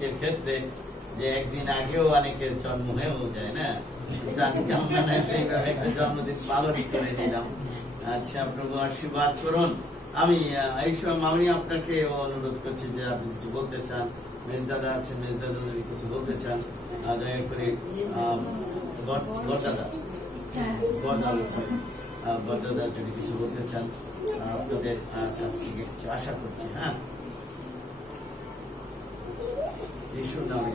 অনেকের ক্ষেত্রে যে একদিন আগেও অনেকের জন্ম হয়েও যায় না, আজকে আমরা সেইভাবে একটা জন্মদিন পালন করে নিলাম। আচ্ছা, প্রভু আশীর্বাদ করুন। আমি এই সময় মামনি আপনাকে অনুরোধ করছি যে আপনি কিছু বলতে চান, মেজদাদা আছেন, মেজদাদা যদি কিছু বলতে চান দয়া করে, বড়দাদা যদি কিছু বলতে চান আপনাদের কাছ থেকে কিছু আশা করছি। হ্যাঁ, যিশুর নামে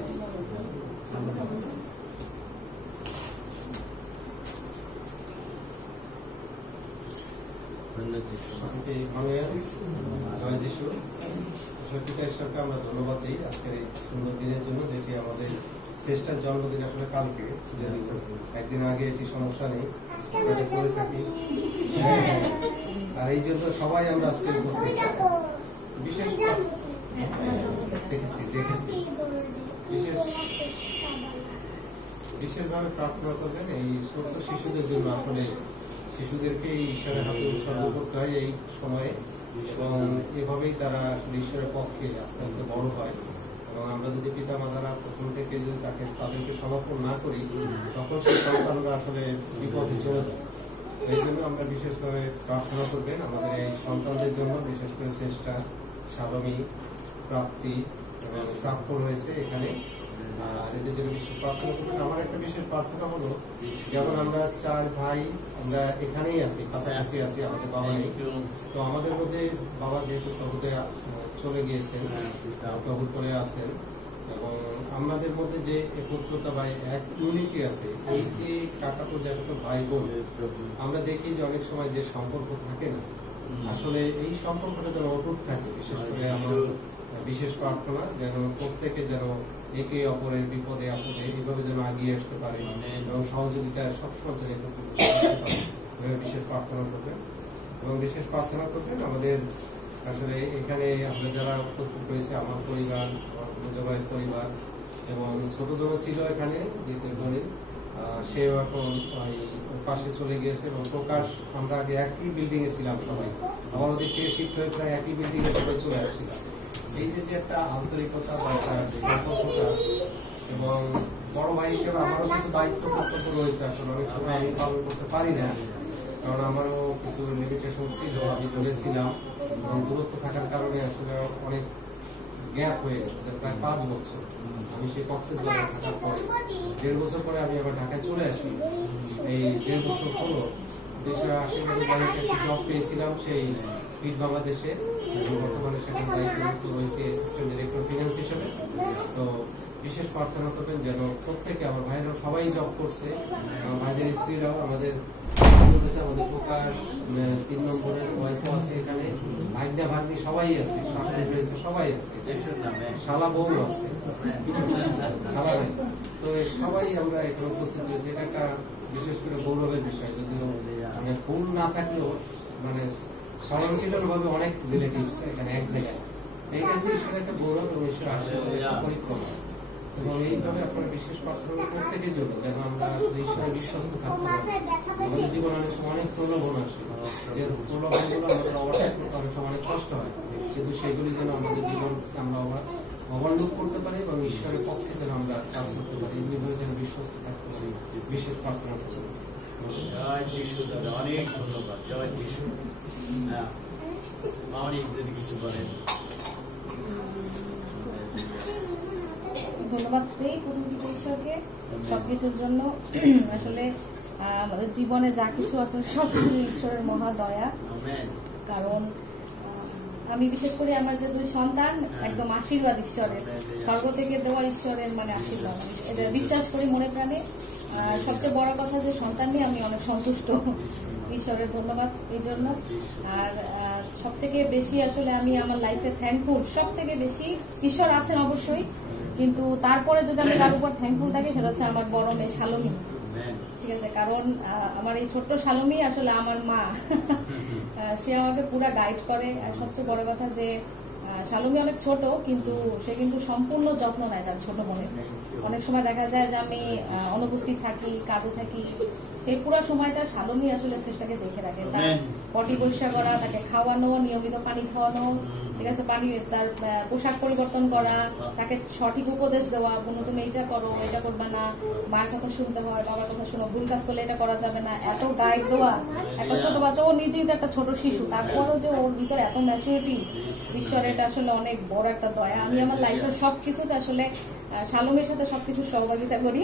জয় যিশু। সত্যিকার ঈশ্বরকে আমরা ধন্যবাদ দিই আজকের এই সুন্দর দিনের জন্য, যেটি আমাদের শ্রেষ্ঠার জন্মদিন। আসলে কালকে যদি একদিন আগে এটি সমস্যা নেই, করে থাকি, আর এই জন্য সবাই আমরা আজকে উপস্থিত। বিশেষভাবে প্রার্থনা করবেন এই ছোট্ট শিশুদের জন্য। আসলে শিশুদেরকে ঈশ্বরের হাতে উৎসর্গ করতে হয় এই সময়ে, এবং এভাবেই তারা আসলে ঈশ্বরের পক্ষে আস্তে আস্তে বড় হয়। এবং আমরা যদি পিতা মাতারা প্রথম থেকে যদি তাদেরকে সমর্পণ না করি, তখন সেই সন্তানরা আসলে বিপদে চলে যায়। এই জন্য আমরা বিশেষভাবে প্রার্থনা করবেন আমাদের এই সন্তানদের জন্য, বিশেষ করে চেষ্টা, স্বাভাবিক প্রাপ্তি এবং প্রাপ্য রয়েছে এখানে। আর এদের জন্য বিশেষ প্রার্থনা করবেন। আমার একটা বিশেষ প্রার্থনা হলো, যেমন আমরা 4 ভাই আমরা এখানেই আছি, কাছাকাছি আছি, আমাদের বাবা নেই। তো আমাদের মধ্যে বাবা যেহেতু প্রভুতে চলে গিয়েছেন, প্রভু করে আছেন, এবং আমাদের মধ্যে যে একত্রতা বা এক ইউনিটি আছে, এই যে কাকাতো জ্যাঠাতো ভাই বোন, আমরা দেখি যে অনেক সময় যে সম্পর্ক থাকে না, আসলে এই সম্পর্কটা যেন অটুট থাকে। বিশেষ করে আমার বিশেষ প্রার্থনা যেন প্রত্যেকে যেন একে অপরের বিপদে আপদে এইভাবে যেন আগিয়ে আসতে পারে এবং সহযোগিতা সবসময় যেন বিশেষ প্রার্থনা করবেন। এবং বিশেষ প্রার্থনা করবেন আমাদের আসলে এখানে আমরা যারা উপস্থিত রয়েছে, আমার পরিবার, আমার জবাইয়ের পরিবার, এবং ছোট জমা ছিল এখানে যেতে ধরে, সেও এখন পাশে চলে গিয়েছে। এবং প্রকাশ, আমরা আগে একই বিল্ডিং এ ছিলাম সবাই, আমার ওদিক থেকে শিফট হয়ে প্রায় একই বিল্ডিং এ সবাই চলে আসছিলাম। এই যে একটা আন্তরিকতা বা সম্পর্কটা, এবং বড় ভাই হিসেবে আমারও কিছু দায়িত্ব কর্তব্য রয়েছে, আসলে অনেক সময় আমি পালন করতে পারি না, কারণ আমারও কিছু লিমিটেশন ছিল, আমি বলেছিলাম, এবং দূরত্ব থাকার কারণে আসলে অনেক গ্যাপ হয়ে গেছে, প্রায় 5 বছর। আমি সেই কক্সবাজারে থাকার পরে 1.5 বছর পরে আমি আবার ঢাকায় চলে আসি। এই 1.5 বছর হলো দেশের আশেপাশে একটি জব পেয়েছিলাম সেই ফিট বাংলাদেশে, বর্তমানে সেখানে দায়িত্ব রয়েছে অ্যাসিস্ট্যান্ট ডিরেক্টর ফিনান্স হিসেবে। তো বিশেষ প্রার্থনা করবেন যেন প্রত্যেকে, আমার ভাইরা সবাই জব করছে, আমার ভাইদের স্ত্রীরাও, আমাদের আমাদের প্রকাশ 3 নম্বরের ওয়াইফও আছে এখানে, ভাগ্না ভাগ্নি সবাই আছে, শাশুড়ি রয়েছে, সবাই আছে, শালা বউ আছে, শালা নেই। তো সবাই আমরা এখানে উপস্থিত রয়েছি। এটা একটা বিশেষ করে গৌরবের বিষয়, যদিও মানে ফুল না থাকলেও মানে সহনশীলন ভাবে অনেক রিলেটিভস এখানে এক জায়গায়, এইটা হচ্ছে ঈশ্বরের একটা গৌরব এবং ঈশ্বর আশীর্বাদ পরিক্রমা। এবং এইভাবে আপনার বিশেষ প্রার্থনা প্রত্যেকের জন্য যেন আমরা ঈশ্বরের বিশ্বস্ত থাকতে পারি। আমাদের জীবনে অনেক প্রলোভন আসে, যে প্রলোভনগুলো আমাদের ওভারটেক করতে অনেক সময় অনেক কষ্ট হয়, কিন্তু সেগুলি যেন আমাদের জীবন আমরা ওভারলুক করতে পারি এবং ঈশ্বরের পক্ষে যেন আমরা কাজ করতে পারি, এমনিভাবে যেন বিশ্বস্ত থাকতে পারি। বিশেষ প্রার্থনা করতে পারি। জয় যিশু, অনেক ধন্যবাদ। জয় যিশু। যদি কিছু বলেন। ধন্যবাদ দেই প্রথম দিকে ঈশ্বরকে সবকিছুর জন্য। আসলে আমাদের জীবনে যা কিছু আছে সবকিছু ঈশ্বরের মহা দয়া। কারণ আমি বিশেষ করে আমার যে 2 সন্তান একদম আশীর্বাদ ঈশ্বরের, স্বর্গ থেকে দেওয়া ঈশ্বরের মানে আশীর্বাদ, এটা বিশ্বাস করি মনে প্রাণে। আর সবচেয়ে বড় কথা যে সন্তান নিয়ে আমি অনেক সন্তুষ্ট, ঈশ্বরের ধন্যবাদ এই জন্য। আর সব থেকে বেশি আসলে আমি আমার লাইফে থ্যাঙ্কফুল, সব থেকে বেশি ঈশ্বর আছেন অবশ্যই, কিন্তু তারপরে যদি আমি তার উপর থ্যাঙ্কফুল থাকি সেটা হচ্ছে আমার বড় মেয়ে শালমী। ঠিক আছে, কারণ আমার এই ছোট্ট শালমী আসলে আমার মা, সে আমাকে পুরা গাইড করে। আর সবচেয়ে বড় কথা যে শালমী অনেক ছোট, কিন্তু সে কিন্তু সম্পূর্ণ যত্ন নেয় তার ছোট বোনের। অনেক সময় দেখা যায় যে আমি অনুপস্থিত থাকি, কাজে থাকি, সেই পুরো সময়টা শালমী আসলে চেষ্টাকে দেখে রাখে, তার পটি পরিষ্কার করা, তাকে খাওয়ানো, নিয়মিত পানি খাওয়ানো, ঠিক আছে, পানি, তার পোশাক পরিবর্তন করা, তাকে সঠিক উপদেশ দেওয়া, তুমি এইটা করো, এটা করবে না, মার কথা শুনতে হয়, বাবার কথা শোনো, ভুল কাজ করলে এটা করা যাবে না, এত গাইড দেওয়া। একটা ছোট বাচ্চা, ও নিজেই তো একটা ছোট শিশু, তারপরেও যে ওর ভিতরে এত ম্যাচুরিটি, ঈশ্বরের এটা আসলে অনেক বড় একটা দয়া। আমি আমার লাইফের সবকিছুতে আসলে শালমীর সাথে সবকিছু সহযোগিতা করি।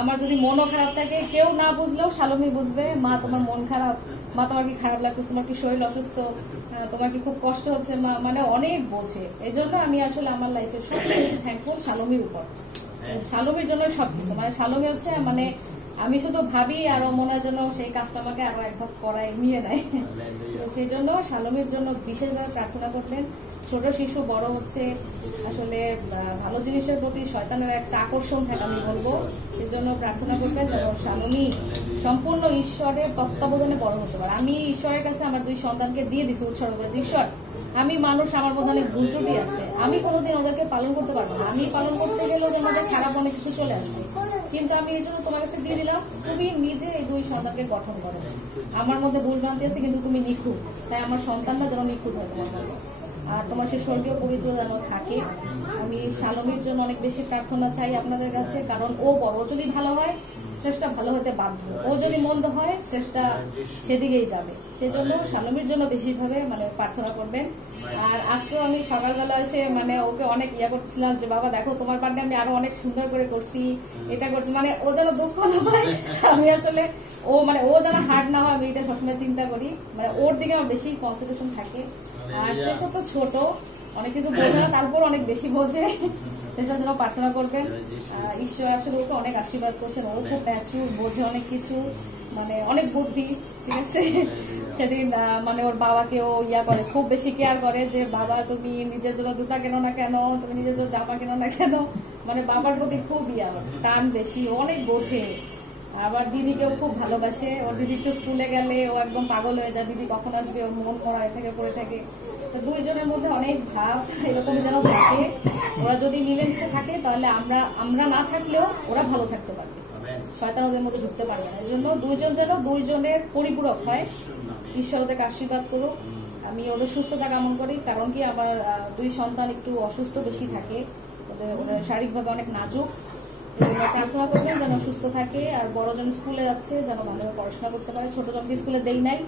আমার যদি মনও খারাপ থাকে, কেউ না বুঝলেও শালমী বুঝবে, মা তোমার মন খারাপ, মা তোমার কি খারাপ লাগতেছে, তোমার কি শরীর অসুস্থ, তোমার কি খুব কষ্ট হচ্ছে, মা মানে অনেক বোঝে। এই জন্য আমি আসলে আমার লাইফের সবচেয়ে থ্যাঙ্কফুল শালমীর উপর, শালমীর জন্য সবকিছু। মানে শালমী হচ্ছে, মানে আমি শুধু ভাবি আরো মনে হয় যেন সেই কাজটা আমাকে আরো একভাগ করায় নিয়ে নেয়। সেই জন্য শালমীর জন্য বিশেষভাবে প্রার্থনা করবেন। ছোট শিশু বড় হচ্ছে আসলে ভালো জিনিসের প্রতি শয়তানের একটা আকর্ষণ থাকে, আমি বলবো। সেই জন্য প্রার্থনা করবেন যেন শালমী সম্পূর্ণ ঈশ্বরের তত্ত্বাবধানে বড় হতে পারে। আমি ঈশ্বরের কাছে আমার 2 সন্তানকে দিয়ে দিচ্ছি উৎসর্গ করে, ঈশ্বর আমি মানুষ, আমার মধ্যে অনেক ভুল ত্রুটি আছে, আমি কোনোদিন ওদেরকে পালন করতে পারবো না, আমি পালন করতে গেলেও যে আমাদের খারাপ অনেক কিছু চলে আসবে, কিন্তু আমি এই জন্য তোমার কাছে দিয়ে দিলাম, তুমি নিজে এই 2 সন্তানকে গঠন করো। আমার মধ্যে ভুল ভ্রান্তি আছে, কিন্তু তুমি নিখুঁত, তাই আমার সন্তানরা যেন নিখুঁত হয় তোমার কাছে, আর তোমার সে স্বর্গীয় পবিত্র যেন থাকে। আমি শালমীর জন্য অনেক বেশি প্রার্থনা চাই আপনাদের কাছে, কারণ ও বড়, যদি ভালো হয় শ্রেষ্ঠা ভালো হতে বাধ্য, ও যদি মন্দ হয় শ্রেষ্ঠা সেদিকেই যাবে। সেজন্য শালমীর জন্য বেশিভাবে মানে প্রার্থনা করবেন। আর আজকেও আমি সকালবেলা এসে মানে ওকে অনেক ইয়া করছিলাম যে বাবা দেখো তোমার বার্থডে আমি আরো অনেক সুন্দর করে করছি, এটা করছি, মানে ও যেন দুঃখ না হয়। আমি আসলে ও যেন হার্ড না হয়, আমি এটা সবসময় চিন্তা করি, মানে ওর দিকে আমার বেশি কনসেন্ট্রেশন থাকে। আর সে তো ছোট, অনেক কিছু বোঝে না, তারপর অনেক বেশি বোঝে, সেটার জন্য প্রার্থনা করবেন। ঈশ্বর আসলে ওকে অনেক আশীর্বাদ করছেন, ও খুব ম্যাচিউর, বোঝে অনেক কিছু, মানে অনেক বুদ্ধি, ঠিক আছে। সেদিন মানে ওর বাবাকেও ইয়া করে, খুব বেশি কেয়ার করে যে বাবা তুমি নিজের জন্য জুতা কেনো না কেন, তুমি নিজের জন্য জামা কেনো না কেন, মানে বাবার প্রতি খুব ইয়া টান বেশি, অনেক বোঝে। আবার দিদিকেও খুব ভালোবাসে, ওর দিদি একটু স্কুলে গেলে ও একদম পাগল হয়ে যায়, দিদি কখন আসবে, ওর মন করায় থেকে করে থাকে। দুইজনের মধ্যে অনেক ভাব এরকম যেন থাকে, ওরা যদি মিলেমিশে থাকে তাহলে আমরা না থাকলেও ওরা ভালো থাকতে পারবে, শয়তান ওদের মধ্যে ঢুকতে পারবে না। এই জন্য দুইজন যেন দুইজনের পরিপূরক হয়, ঈশ্বর ওদেরকে আশীর্বাদ করুক। আমি ওদের সুস্থতা কামনা করি, কারণ কি আমার 2 সন্তান একটু অসুস্থ বেশি থাকে, ওদের শারীরিকভাবে অনেক নাজুক। প্রার্থনা করবেন যেন সুস্থ থাকে। আর বড়জন স্কুলে যাচ্ছে, যেন ভালোভাবে পড়াশোনা করতে পারে, ছোটজনকে স্কুলে দেই নাই,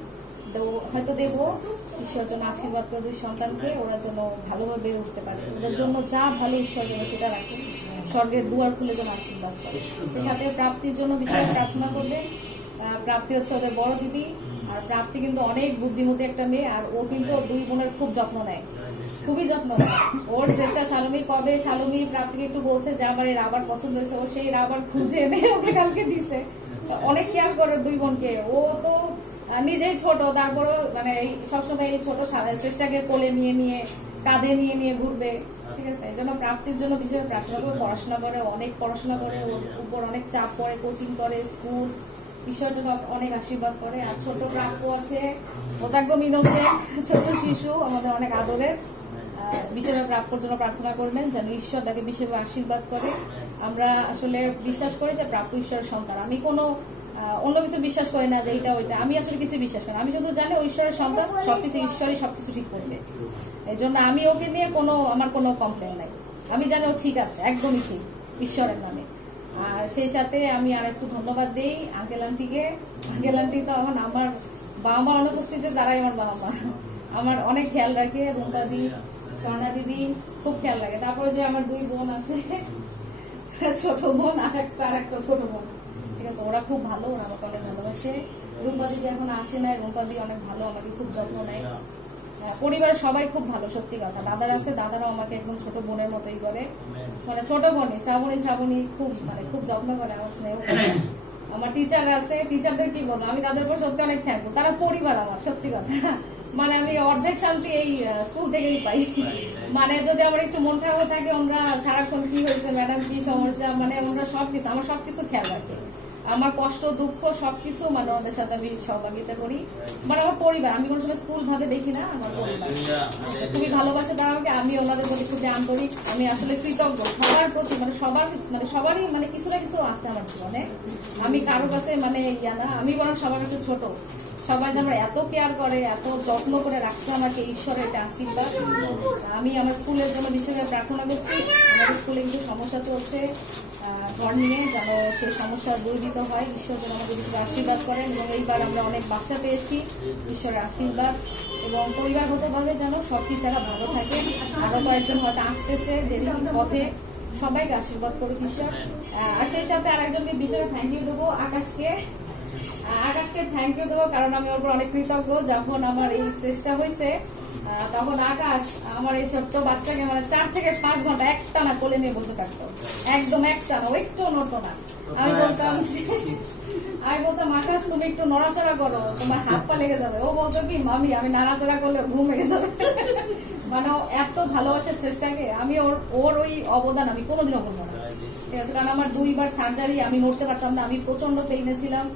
হয়তো দেবো। ঈশ্বর জন্য আশীর্বাদ করে 2 সন্তানকে, ওরা যেন ভালোভাবে বেড়ে উঠতে পারে, ওদের জন্য যা ভালো ঈশ্বর যেন সেটা রাখে, স্বর্গের দুয়ার খুলে যেন আশীর্বাদ করে। এর সাথে প্রাপ্তির জন্য বিশেষ প্রার্থনা করবে। প্রাপ্তি হচ্ছে ওদের বড় দিদি, আর প্রাপ্তি কিন্তু অনেক বুদ্ধিমতী একটা মেয়ে, আর ও কিন্তু ওর 2 বোনের খুব যত্ন নেয়, খুবই যত্ন নেয়। ওর যেটা শালমী প্রাপ্তিকে একটু বলছে যে আমার এই রাবার পছন্দ হয়েছে, ও সেই রাবার খুঁজে এনে ওকে কালকে দিছে, অনেক কেয়ার করে 2 বোনকে। ও তো নিজেই ছোট, তারপরে মানে সবসময় এই ছোট চেষ্টাকে কোলে নিয়ে কাঁধে নিয়ে ঘুরবে, ঠিক আছে। এই জন্য প্রাপ্তির জন্য বিশেষ প্রার্থনা করে, পড়াশোনা করে, অনেক পড়াশোনা করে, ওর উপর অনেক চাপ পড়ে, কোচিং করে, স্কুল, ঈশ্বর জন্য অনেক আশীর্বাদ করে। আর ছোট প্রাপ্য আছে, ও তো একদম ইনোসেন্ট ছোট শিশু, আমাদের অনেক আদরের। বিশেষ প্রাপ্যর জন্য প্রার্থনা করবেন যেন ঈশ্বর তাকে বিশেষ আশীর্বাদ করে। আমরা আসলে বিশ্বাস করি যে প্রাপ্য ঈশ্বরের সন্তান, আমি কোনো অন্য কিছু বিশ্বাস করি না যে এইটা ওইটা, আমি আসলে কিছু বিশ্বাস করি না, আমি শুধু জানি ওই ঈশ্বরের সন্তান, সবকিছু ঈশ্বরই সবকিছু ঠিক করবে। এই জন্য আমি ওকে নিয়ে আমার কোনো কমপ্লেন নাই, আমি জানি ও ঠিক আছে, একদমই ঠিক ঈশ্বরের নামে। আর সেই সাথে আমি আর একটু ধন্যবাদ দিই আঙ্কেল আন্টিকে। আঙ্কেল আন্টি তো এখন আমার বাবা মার অনুপস্থিতিতে তারাই আমার বাবা মা, আমার অনেক খেয়াল রাখে। রুম্পা দি, স্বর্ণা দিদি খুব খেয়াল রাখে। তারপরে যে আমার 2 বোন আছে, ছোট বোন আর একটা ছোট বোন, ঠিক আছে, ওরা খুব ভালো, ওরা আমাকে অনেক ভালোবাসে। রুম্পা দিদি এখন আসে না, রুম্পা দিদি অনেক ভালো, আমাকে খুব যত্ন নেয়। পরিবারের সবাই খুব ভালো, সত্যি কথা। দাদারা আছে, দাদারাও আমাকে একদম ছোট বোনের মতোই করে, মানে ছোট বোনই, শ্রাবণী খুব যত্ন করে, আমার স্নেহ। আমার টিচার আছে, টিচারদের কি বলবো, আমি তাদের উপর সত্যি অনেক থ্যাঙ্কফুল, তারা পরিবার আমার, সত্যি কথা। মানে আমি অর্ধেক শান্তি এই স্কুল থেকেই পাই। মানে যদি আমার একটু মন খারাপ থাকে, আমরা সারাক্ষণ কি হয়েছে ম্যাডাম, কি সমস্যা, মানে আমরা সবকিছু, আমার সবকিছু খেয়াল রাখি। আমার কষ্ট দুঃখ সবকিছু মানে ওদের সাথে আমি সহযোগিতা করি। মানে আমার পরিবার, আমি কোনো সময় স্কুল ভাবে দেখি না, আমার পরিবার খুবই ভালোবাসে তারা আমাকে। আমি ওনাদের প্রতি খুবই আন্তরিক, আমি আসলে কৃতজ্ঞ সবার প্রতি। মানে সবারই মানে কিছু না কিছু আছে আমার জীবনে। আমি কারো কাছে মানে ইয়া না, আমি বরং সবার কাছে ছোট। সবাই যে আমার এত কেয়ার করে, এত যত্ন করে রাখছে আমাকে, ঈশ্বরের একটা আশীর্বাদ। আমি আমার স্কুলের জন্য বিশেষ প্রার্থনা করছি। আমাদের স্কুলে কিছু সমস্যা চলছে ঘর নিয়ে, যেন সেই সমস্যা দূরীভূত হয়। ঈশ্বর যেন আমাদের কিছু আশীর্বাদ করেন, এবং এইবার আমরা অনেক বাচ্চা পেয়েছি, ঈশ্বরের আশীর্বাদ। এবং পরিবারগতভাবে যেন সব টিচাররা ভালো থাকে। আরো কয়েকজন হয়তো আসতেছে দেরি পথে, সবাইকে আশীর্বাদ করুক ঈশ্বর। আর সেই সাথে আরেকজনকে বিশেষ থ্যাংক ইউ দেবো, আকাশকে থ্যাংক ইউ দেবো, কারণ আমি ওর উপর অনেক কৃতজ্ঞ। যখন আমার এই চেষ্টা হয়েছে তখন আকাশ আমার এই ছোট্ট বাচ্চাকে মানে 4 থেকে 5 ঘন্টা একটানা কোলে নিয়ে বসে থাকতো, একদম একটানা, একটু নড়তো না। আমি বলতাম আকাশ তুমি একটু নড়াচড়া করো, তোমার হাত পা লেগে যাবে। ও বলতো কি মামি আমি নাড়াচড়া করলে ঘুম লেগে যাবে। মানে এত ভালোবাসার চেষ্টাকে আমি ওর ওই অবদান আমি কোনোদিনও বলবো না, ঠিক আছে? কারণ আমার 2বার সার্জারি, আমি নড়তে পারতাম না, আমি প্রচন্ড পেইনে ছিলাম।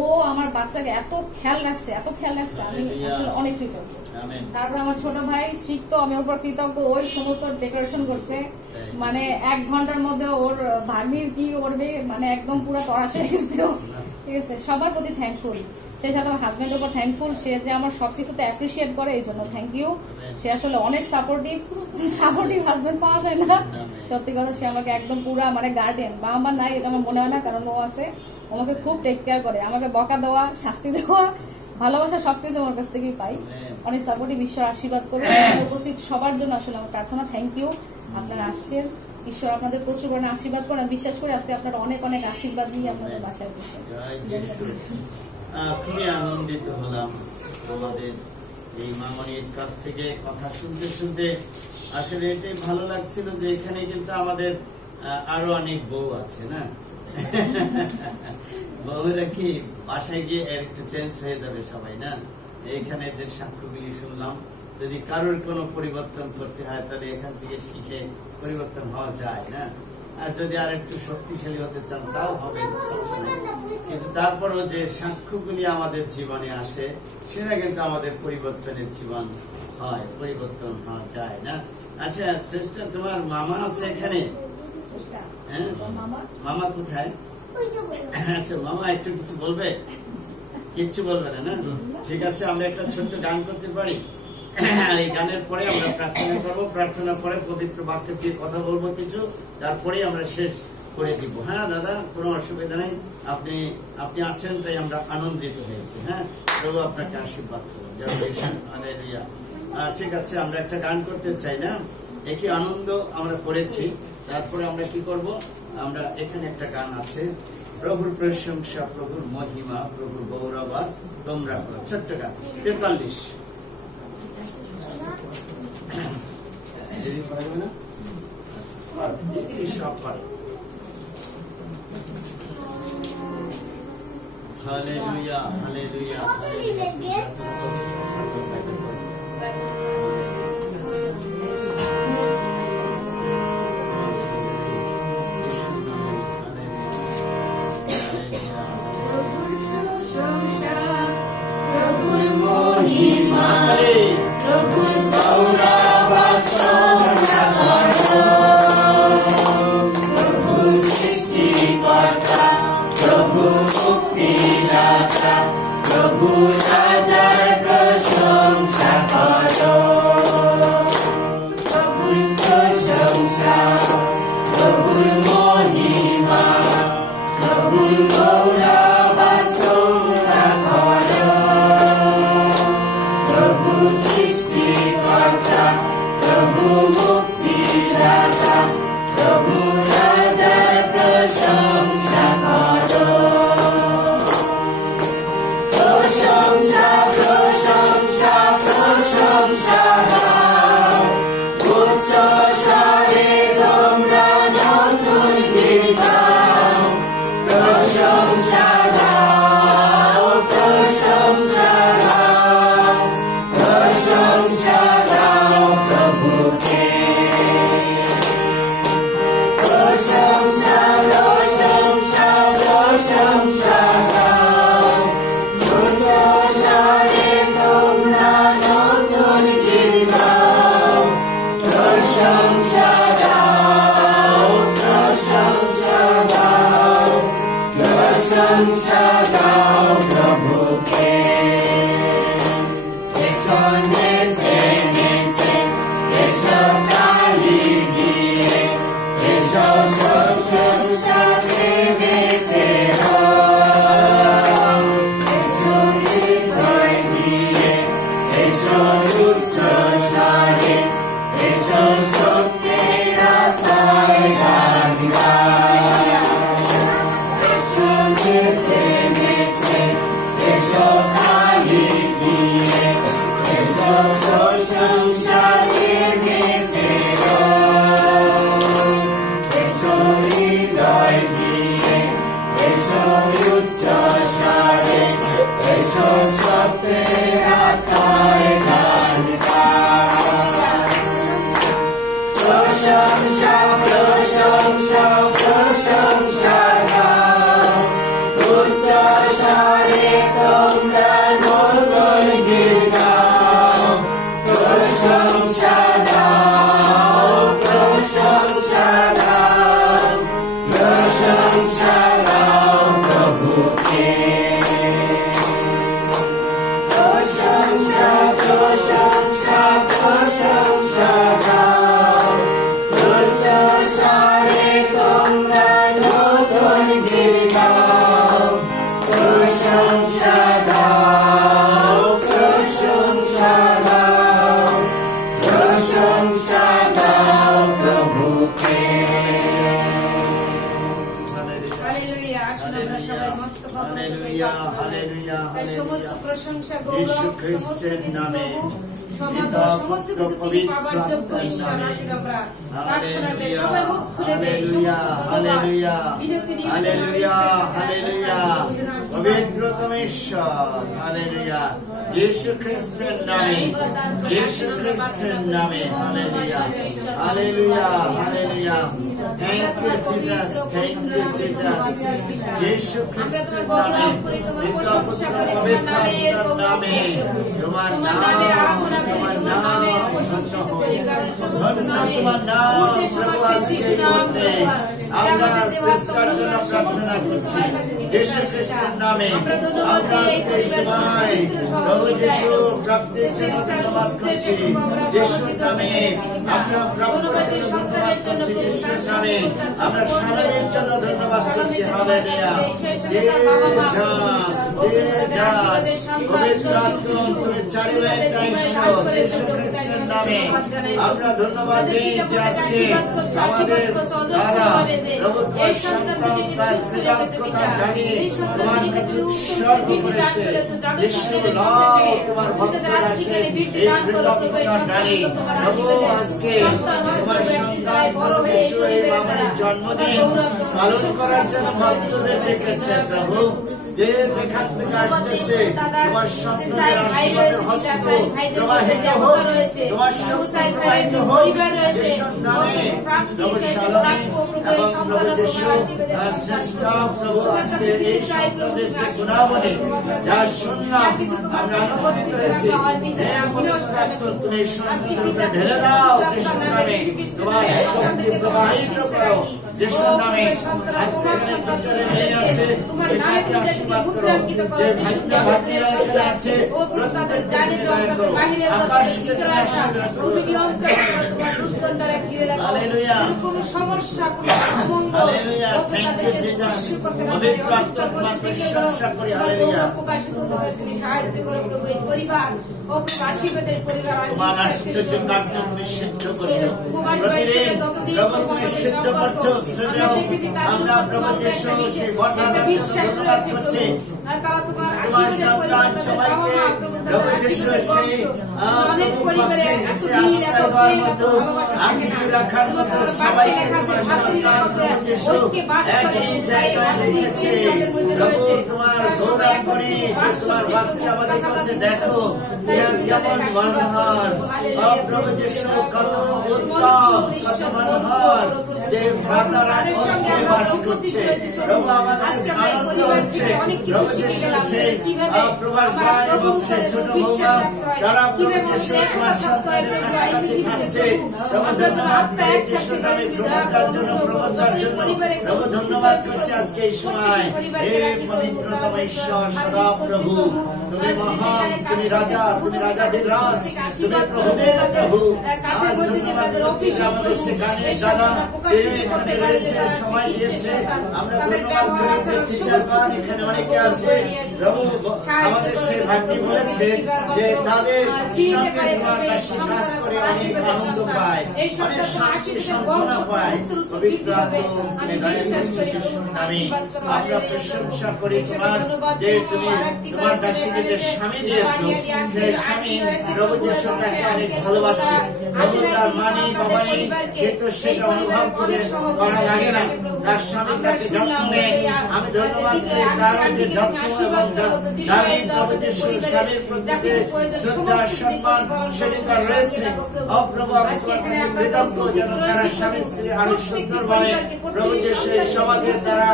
ও আমার বাচ্চাকে এত খেয়াল রাখছে, আমি আসলে অনেক কৃতজ্ঞ। তারপর আমার ছোট ভাই শিখতো, আমি ওর উপর কৃতজ্ঞ। ওই সমস্ত ডেকোরেশন করছে, মানে 1 ঘন্টার মধ্যে ওর ভাগ্নির কি করবে মানে একদম পুরো তরাস হয়ে গেছে, ঠিক আছে? সবার প্রতি থ্যাঙ্কফুল। সেই সাথে আমার হাজবেন্ডের উপর থ্যাঙ্কফুল, সে যে আমার সবকিছুতে অ্যাপ্রিসিয়েট করে, এই জন্য থ্যাংক ইউ। সে আসলে অনেক সাপোর্টিভ হাজবেন্ড পাওয়া যায় না, সত্যি কথা। সে আমাকে একদম পুরা মানে গার্ডিয়ান, বা আমার নাই এটা আমার মনে হয় না, কারণ ও আছে, আমাকে খুব টেক কেয়ার করে, আমাকে বকা দেওয়া, শাস্তি দেওয়া, ভালোবাসা সবকিছু আমার কাছ থেকেই পাই। অনেক সাপোর্টিভ, ঈশ্বর আশীর্বাদ করে। উপস্থিত সবার জন্য আসলে আমার প্রার্থনা, থ্যাংক ইউ। আপনারা আসছেন, ঈশ্বর আপনাদের প্রচুর পরিমাণে আশীর্বাদ করেন। বিশ্বাস করে আজকে আপনারা অনেক অনেক আশীর্বাদ নিয়ে আপনাদের বাসায় বসে। খুবই আনন্দিত হলাম তোমাদের এই মামনির কাছ থেকে কথা শুনতে শুনতে। আসলে এটাই ভালো লাগছিল যে এখানে কিন্তু আমাদের আরো অনেক বউ আছে না, বউরা কি বাসায় গিয়ে একটু চেঞ্জ হয়ে যাবে সবাই না। এখানে যে সাক্ষ্যগুলি শুনলাম, যদি কারোর কোনো পরিবর্তন করতে হয় তাহলে এখান থেকে শিখে পরিবর্তন হওয়া যায় না। আর যদি আর একটু শক্তিশালী হতে চান তাও হবে, কিন্তু তারপরও যে সাক্ষ্যগুলি আমাদের জীবনে আসে সেটা কিন্তু আমাদের পরিবর্তনের জীবন হয়, পরিবর্তন হওয়া যায় না। আচ্ছা শ্রেষ্ঠ, তোমার মামা আছে এখানে? হ্যাঁ, মামা কোথায়? আচ্ছা মামা একটু কিছু বলবে? কিচ্ছু বলবে না, না? ঠিক আছে, আমরা একটা ছোট্ট গান করতে পারি। এই গানের পরে আমরা প্রার্থনা করবো, প্রার্থনা করে পবিত্র বাক্য দিয়ে কথা বলবো কিছু, তারপরে আমরা শেষ করে দিব। হ্যাঁ দাদা, কোনো অসুবিধা নেই, আপনি আছেন তাই আমরা আনন্দিত হয়েছি। হ্যাঁ, প্রভু আপনাকে আশীর্বাদ করুন। ঠিক আছে, আমরা একটা গান করতে চাই না, একই আনন্দ আমরা করেছি। তারপরে আমরা কি করব, আমরা এখানে একটা গান আছে, প্রভুর প্রশংসা, প্রভুর মহিমা, প্রভুর গৌরবাস তোমরা করো, ছোট্ট গান 43। সব পারে। হালেলুয়া, হালেলুয়া, Proszę, প্রশংসা গাও প্রভুকে। এসো নেচে নেচে, এসো তালি দিয়ে, এসো প্রশংসা দেবে হোক। এসো হৃদয় দিয়ে, এসো উচ্চ স্বরে, এসো শক্তির আত্মায় গান গাই। এসো নেচে নেচে, এসো তালি দিয়ে, এসো প্রশংসা দেবে হোক। এসো হৃদয় দিয়ে, এসো উচ্চ স্বরে, এসো শক্তির আত্মায় গান গাই। প্রশংসা প্রশংসা প্রশংসা গাও, উচ্চ স্বরে তোমরা নতুন গীত গাও। প্রশংসা গাও, প্রশংসা গাও, প্রশংসা গাও প্রভুকে। প্রশংসা প্রশংসা প্রশংসা গাও, উচ্চ স্বরে তোমরা নতুন গীত গাও। প্রশংসা গাও, প্রশংসা গাও, প্রশংসা গাও প্রভুকে। হালেলুয়া। আসুন আমরা সবাই মস্ত হালেলুয়া, হালেলুয়া, তাই সমস্ত হালেলুয়া। প্রশংসা যীশু গৌরব সমস্ত খ্রিস্টের কিছু নামে, প্রভু সমাদর পিতা, সমস্ত পুত্র, কিছু তিনি পাবার পবিত্র যোগ্য আত্মার ঈশ্বর। নামে। আসুন আমরা প্রার্থনা করি, হালেলুয়া, সবাই মুখ খুলে দেই। হালেলুয়া, হালেলুয়া, বিনতি নিবেদন হালেলুয়া, ঈশ্বরের কাছে হালেলুয়া। আশীর্বাদ। পবিত্রতম ঈশ্বর, হালেলুয়া। যীশু খ্রিস্টের নামে, যীশু খ্রিস্টের নামে, hallelujah, hallelujah, hallelujah. Thank you Jesus, thank you Jesus. যীশু খ্রিস্টের নামে, পিতা, পুত্র, পবিত্র আত্মার নামে, তোমার নাম, তোমার নাম ধন্য হোক। ধন্য তোমার নাম প্রভু। আজকে এই মুহূর্তে আমরা সৃষ্টার জন্য প্রার্থনা করছি যীশু খ্রিস্টের নামে। আমরা আজকে এই সময় প্রভু যীশু প্রাপ্তির জন্য ধন্যবাদ করছি যিশুর নামে। আমরা প্রাপ্তির জন্য ধন্যবাদ করছি যিশুর নামে। আমরা স্বামীর জন্য ধন্যবাদ করছি। হালেলুয়া। জিসাস, পবিত্র আত্মা, তুমি চারিবেটা ঈশ্বর যীশু খ্রিস্টের নামে আমরা ধন্যবাদ দিই যে আজকে আমাদের দাদা প্রভু তোমার সন্তান তার কৃতজ্ঞতা জানিয়ে তোমার কাছে উৎসর্গ করেছে। যিশু লাও তোমার ভক্তরা আসে এই কৃতজ্ঞতা জানি। প্রভু আজকে তোমার সন্তান প্রভু যিশু এই আমাদের জন্মদিন পালন করার জন্য ভক্তদের ডেকেছে। প্রভু যে যেখান থেকে আসতেছে তোমার সন্তানের আশীর্বাদের হস্ত প্রবাহিত হোক, তোমার শক্তি প্রবাহিত হোক যিশুর নামে। প্রভু শালোমে এবং প্রভু যিশু শ্রেষ্ঠ প্রভু আজকে এই সন্তানদের গুণাবলী যা শুনলাম আমরা আনন্দিত হয়েছি। তুমি এই সন্তানের উপরে ঢেলে দাও যিশুর নামে। তোমার শক্তি প্রবাহিত করো যিশুর নামে। আজকে এখানে টিচারের মেয়ে আছে, এটাকে আশীর্বাদ করো। যে ভাগ্য ভাগ্যেরা এখানে আছে প্রত্যেককে বিদায় করো। আকাশকে তুমি আশীর্বাদ করো। Hallelujah, hallelujah. Thank you Jesus. পবিত্র আত্মার প্রশংসা করি। হালেলুয়া। তোমার আশ্চর্য কার্য তুমি সিদ্ধ করছো। প্রতিদিন প্রভু তুমি সিদ্ধ করছো। শ্রদ্ধেয় আমরা প্রভু যিশু সেই ঘটনাকে ধন্যবাদ করছি। তোমার সন্তান সবাইকে প্রভু যিশু সেই আশ্রয় দেওয়ার মতো আঙ্গিকে রাখার মতো সবাইকে তোমার সন্তান প্রভু যিশু একই জায়গায় রেখেছে। প্রভু তোমার গৌরব করি যে তোমার বাক্য আমাদের কাছে দেখো কেমন মনোহর। প্রভু যিশু কত উত্তম, কত মনোহর যে মাতারা কক্ষে বাস করছে, প্রভু আমাদের আনন্দ হচ্ছে। প্রভু যিশু সেই প্রবাস ভাই এবং সেই ছোট বৌমা তারা প্রভু যিশু তোমার সন্তানদের কাছাকাছি থাকছে। প্রভু ধন্যবাদ করে যিশুর নামে প্রবর্তার জন্য প্রভু ধন্যবাদ করছে আজকে এই সময়। হে পবিত্রতম ঈশ্বর সদা প্রভু, তুমি মহান, তুমি রাজা, তুমি রাজাদের রাজ, তুমি প্রভুদের প্রভু। আজ ধন্যবাদ করছি আমাদের সেখানে দাদা এখানে রয়েছে, সময় দিয়েছে। আমরা ধন্যবাদ করি যে টিচারগণ এখানে অনেকে আছে। প্রভু আমাদের সেই ভাগ্যে বলেছে যে তাদের সঙ্গে তোমার কাছে কাজ করে অনেক আনন্দ পায়, অনেক শান্তি সান্ত্বনা পায়। পবিত্র তুমি দয়া করে যিশুর নামে আমরা প্রশংসা করি তোমার, যে তুমি তোমার দাসীকে যে স্বামী দিয়েছো, সেই স্বামী প্রভু যিশু তাকে অনেক ভালোবাসে। প্রভু তার মানি বাবা নেই, কিন্তু সেটা অনুভব করে করা লাগে না, তার স্বামী তাকে যত্ন নেয়। আমি ধন্যবাদ করি তার যে যত্ন এবং দাবি প্রভু যিশুর স্বামীর প্রতি যে শ্রদ্ধা সম্মান সেটি তার রয়েছে। প্রভু আমি তোমার কাছে কৃতজ্ঞ যেন তারা স্বামী স্ত্রী আরো সুন্দর বলে প্রভু যিশু সমাজে তারা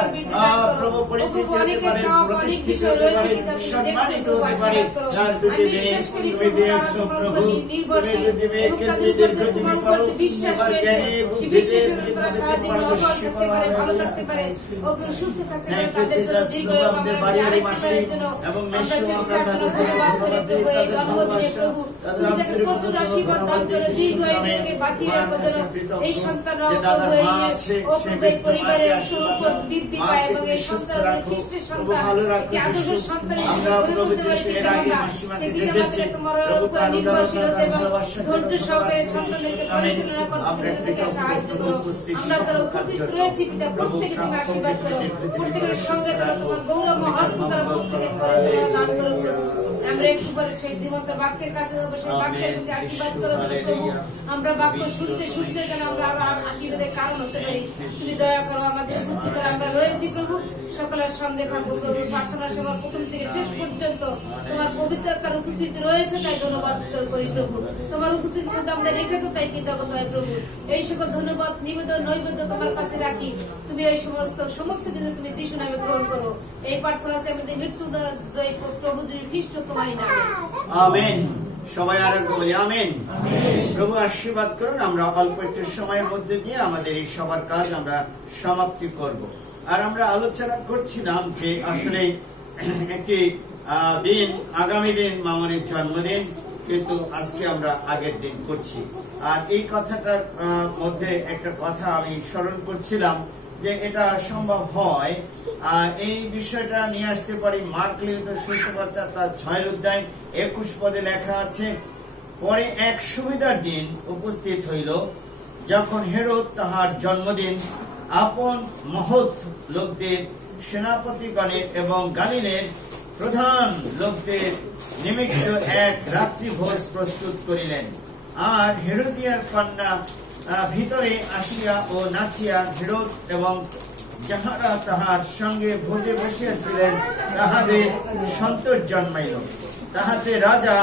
প্রভু পরিচিত হতে পারে, প্রতিষ্ঠিত হতে পারে, সম্মানিত হতে পারে। যার দুটি মেয়ে তুমি দিয়েছ প্রভু, তুমি দুটি মেয়েকে তুমি দীর্ঘজীবী করো, তোমার জ্ঞানী বুদ্ধিতে তুমি তাদেরকে পারদর্শী করো। আমাদের বাড়ি বাড়ি মাসি এবং মেসো আমরা তাদের ধন্যবাদ দিই, তাদের ভালোবাসা, তাদের আন্তরিকতা ধন্যবাদ দিই। যিশুর নামে মার কাছে কৃতজ্ঞ যে দাদার মা আছে, সে বৃদ্ধ মাকে আশীর্বাদ দাও, মাকে তুমি সুস্থ রাখো, প্রভু ভালো রাখো। যিশু আমরা প্রভু যিশু এর আগে মাসিমাকে দেখেছি, প্রভু তার উদারতা তার ভালোবাসা ধৈর্য সহকারে যিশুর নামে আমরা কৃতজ্ঞ। প্রভু উপস্থিত সকল কার্য প্রভু আশীর্বাদ করো, প্রত্যেকের সঙ্গে তোমার গৌরব হস্তান্তর প্রত্যেকের দান করো। আমরা একটু পরে সেই জীবন্ত বাক্যের কাছে যাবো, সেই বাক্যের প্রতি আশীর্বাদ করো প্রভু। আমরা বাক্য শুনতে শুনতে যেন আমরা আশীর্বাদের কারণ হতে পারি। তুমি দয়া করো, আমাদের বুদ্ধি করে আমরা রয়েছি প্রভু, সকলের সঙ্গে থাকবো প্রভু। প্রার্থনা সভা প্রথম থেকে শেষ পর্যন্ত তোমার পবিত্রতার উপস্থিতি রয়েছে, তাই ধন্যবাদ করি প্রভু। তোমার উপস্থিতি মধ্যে আমরা রেখেছো, তাই কৃতজ্ঞতা হয় প্রভু। এই সকল ধন্যবাদ নিবেদন নৈবেদ্য তোমার কাছে রাখি। তুমি এই সমস্ত কিছু তুমি যিশু নামে গ্রহণ করো। এই প্রার্থনাতে আমাদের মৃত্যু জয় প্রভু খ্রিস্ট তোমারই নামে, আমেন। সবাই আর বলি আমেন। প্রভু আশীর্বাদ করুন। আমরা অল্প একটু সময়ের মধ্যে দিয়ে আমাদের এই সবার কাজ আমরা সমাপ্তি করব। আর আমরা আলোচনা করছিলাম যে আসলে একটি দিন, আগামী দিন মামনির জন্মদিন, কিন্তু আজকে আমরা আগের দিন করছি। আর এই কথাটার মধ্যে একটা কথা আমি স্মরণ করছিলাম যে এটা সম্ভব হয়, এই বিষয়টা নিয়ে আসতে পারি। মার্ক লিখিত সুসমাচার তার 6 অধ্যায় 21 পদে লেখা আছে, পরে এক সুবিধার দিন উপস্থিত হইল, যখন হেরোদ তাহার জন্মদিন আপন মহৎ লোকদের, সেনাপতিগণের এবং গালিলের প্রধান লোকদের নিমিত্ত এক রাত্রি ভোজ প্রস্তুত করিলেন। আর হেরোদিয়ার কন্যা ভিতরে আসিয়া ও নাচিয়া হেরোদ এবং যাহারা তাহার সঙ্গে ভোজে বসিয়াছিলেন তাহাদের সন্তোষ জন্মাইল। তাহাতে রাজা